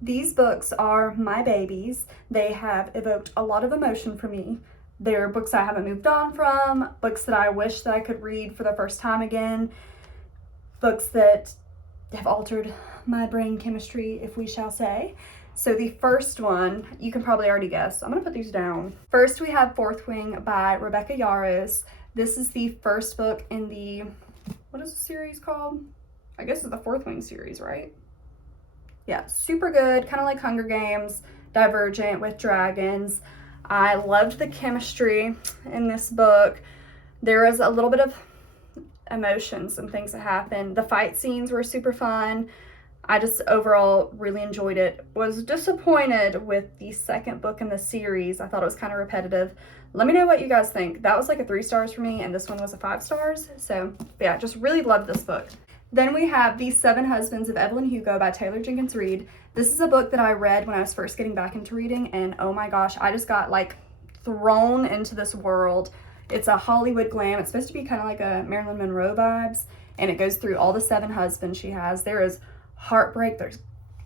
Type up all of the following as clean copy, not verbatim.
These books are my babies. They have evoked a lot of emotion for me. They're books I haven't moved on from, books that I wish that I could read for the first time again, books that have altered my brain chemistry, if we shall say. So the first one, you can probably already guess. I'm gonna put these down. First, we have Fourth Wing by Rebecca Yarros. This is the first book in the, what is the series called? I guess it's the Fourth Wing series, right? Yeah, super good, kind of like Hunger Games, Divergent with dragons. I loved the chemistry in this book. There was a little bit of emotions and things that happened. The fight scenes were super fun. I just overall really enjoyed it. Was disappointed with the second book in the series. I thought it was kind of repetitive. Let me know what you guys think. That was like a 3 stars for me, and this one was a 5 stars. So yeah, just really loved this book. Then we have The Seven Husbands of Evelyn Hugo by Taylor Jenkins Reid. This is a book that I read when I was first getting back into reading, and oh my gosh, I just got like thrown into this world. It's a Hollywood glam. It's supposed to be kind of like a Marilyn Monroe vibes, and it goes through all the 7 husbands she has. There is heartbreak, there's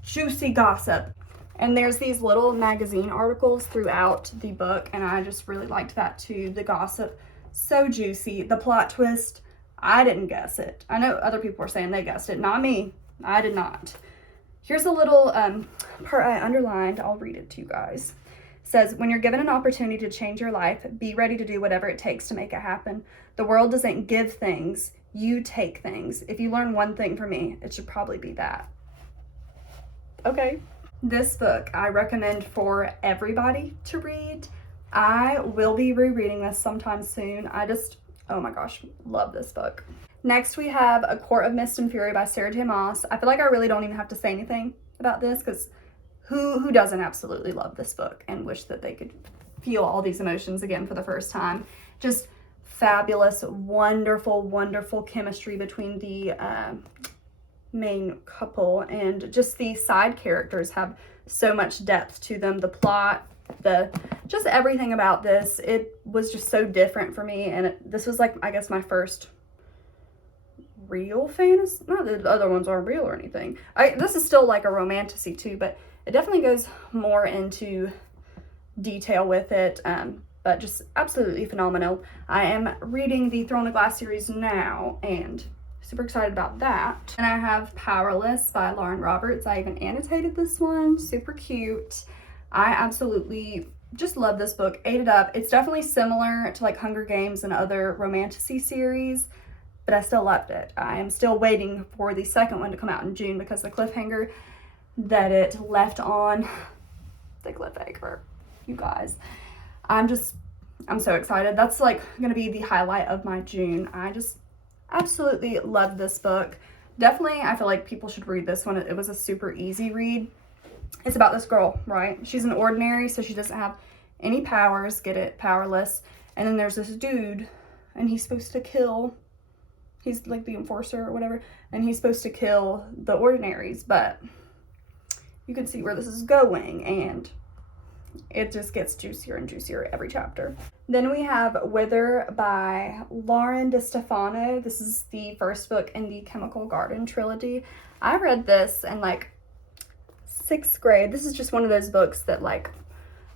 juicy gossip, and there's these little magazine articles throughout the book, and I just really liked that too. The gossip, so juicy. The plot twist, I didn't guess it. I know other people were saying they guessed it, not me. I did not. Here's a little part I underlined. I'll read it to you guys. It says, when you're given an opportunity to change your life, be ready to do whatever it takes to make it happen. The world doesn't give things, you take things. If you learn one thing from me, it should probably be that. Okay. This book I recommend for everybody to read. I will be rereading this sometime soon. Oh my gosh, love this book. Next, we have A Court of Mist and Fury by Sarah J. Maas. I feel like I really don't even have to say anything about this, because who doesn't absolutely love this book and wish that they could feel all these emotions again for the first time? Just fabulous, wonderful, wonderful chemistry between the main couple, and just the side characters have so much depth to them. The plot, just everything about this, it was just so different for me, and this was like, I guess, my first real fantasy. Not that the other ones aren't real or anything. This is still like a romantasy too, but it definitely goes more into detail with it, but just absolutely phenomenal. I am reading the Throne of Glass series now, and super excited about that. And I have Powerless by Lauren Roberts. I even annotated this one, super cute. I absolutely just love this book, ate it up. It's definitely similar to like Hunger Games and other romantasy series, but I still loved it. I am still waiting for the second one to come out in June, because the cliffhanger that it left on, the cliffhanger, you guys. I'm so excited. That's like gonna be the highlight of my June. I just absolutely love this book. Definitely, I feel like people should read this one. It was a super easy read. It's about this girl, right? She's an ordinary, so she doesn't have any powers, get it, powerless. And then there's this dude, and he's supposed to kill, he's like the enforcer or whatever, and he's supposed to kill the ordinaries, but you can see where this is going, and it just gets juicier and juicier every chapter. Then we have Wither by Lauren DeStefano. This is the first book in the Chemical Garden trilogy. I read this in like 6th grade. This is just one of those books that like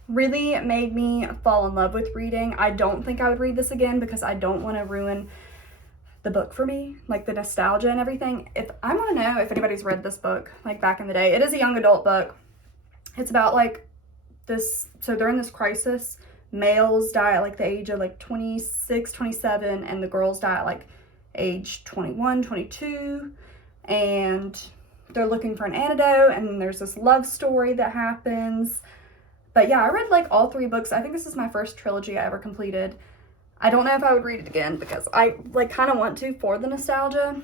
really made me fall in love with reading. I don't think I would read this again, because I don't want to ruin the book for me, like the nostalgia and everything. If I want to know if anybody's read this book like back in the day, it is a young adult book. It's about like this, so they're in this crisis. Males die at like the age of like 26, 27, and the girls die at like age 21, 22, and they're looking for an antidote, and then there's this love story that happens. But yeah, I read like all 3 books. I think this is my first trilogy I ever completed. I don't know if I would read it again, because I like kind of want to for the nostalgia,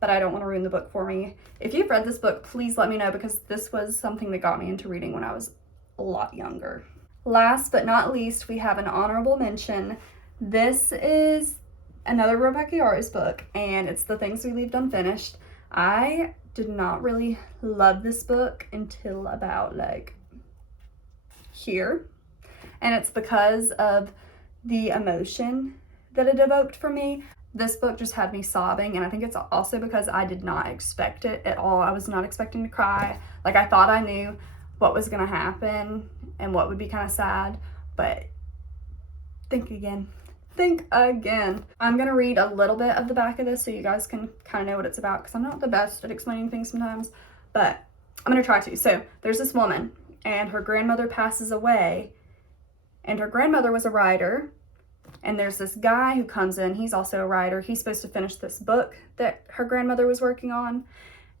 but I don't want to ruin the book for me. If you've read this book, please let me know, because this was something that got me into reading when I was a lot younger. Last but not least, we have an honorable mention. This is another Rebecca Yarros book, and it's The Things We Leave Unfinished. I did not really love this book until about like here, and it's because of the emotion that it evoked for me. This book just had me sobbing, and I think it's also because I did not expect it at all. I was not expecting to cry. Like, I thought I knew what was going to happen and what would be kind of sad. But think again. Think again. I'm going to read a little bit of the back of this so you guys can kind of know what it's about, because I'm not the best at explaining things sometimes, but I'm going to try to. So there's this woman and her grandmother passes away, and her grandmother was a writer, and there's this guy who comes in. He's also a writer. He's supposed to finish this book that her grandmother was working on.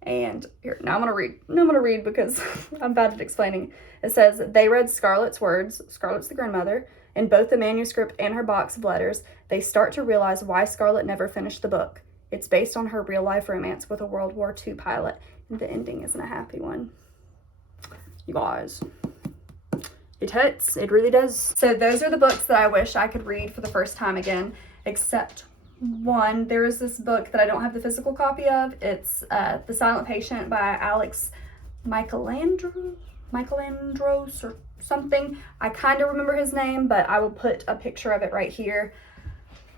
And here, now I'm going to read because I'm bad at explaining. It says, they read Scarlett's words, Scarlett's the grandmother, in both the manuscript and her box of letters. They start to realize why Scarlett never finished the book. It's based on her real life romance with a World War II pilot, and the ending isn't a happy one. You guys, it hurts. It really does. So those are the books that I wish I could read for the first time again, except one. There is this book that I don't have the physical copy of. It's The Silent Patient by Alex Michaelandros or something. I kind of remember his name, but I will put a picture of it right here.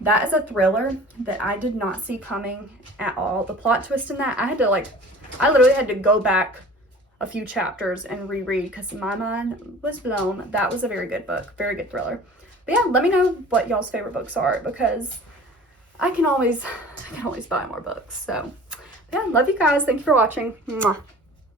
That is a thriller that I did not see coming at all. The plot twist in that, I literally had to go back a few chapters and reread because my mind was blown. That was a very good book, very good thriller. But yeah, let me know what y'all's favorite books are, because I can always buy more books. So yeah, love you guys. Thank you for watching. Mwah.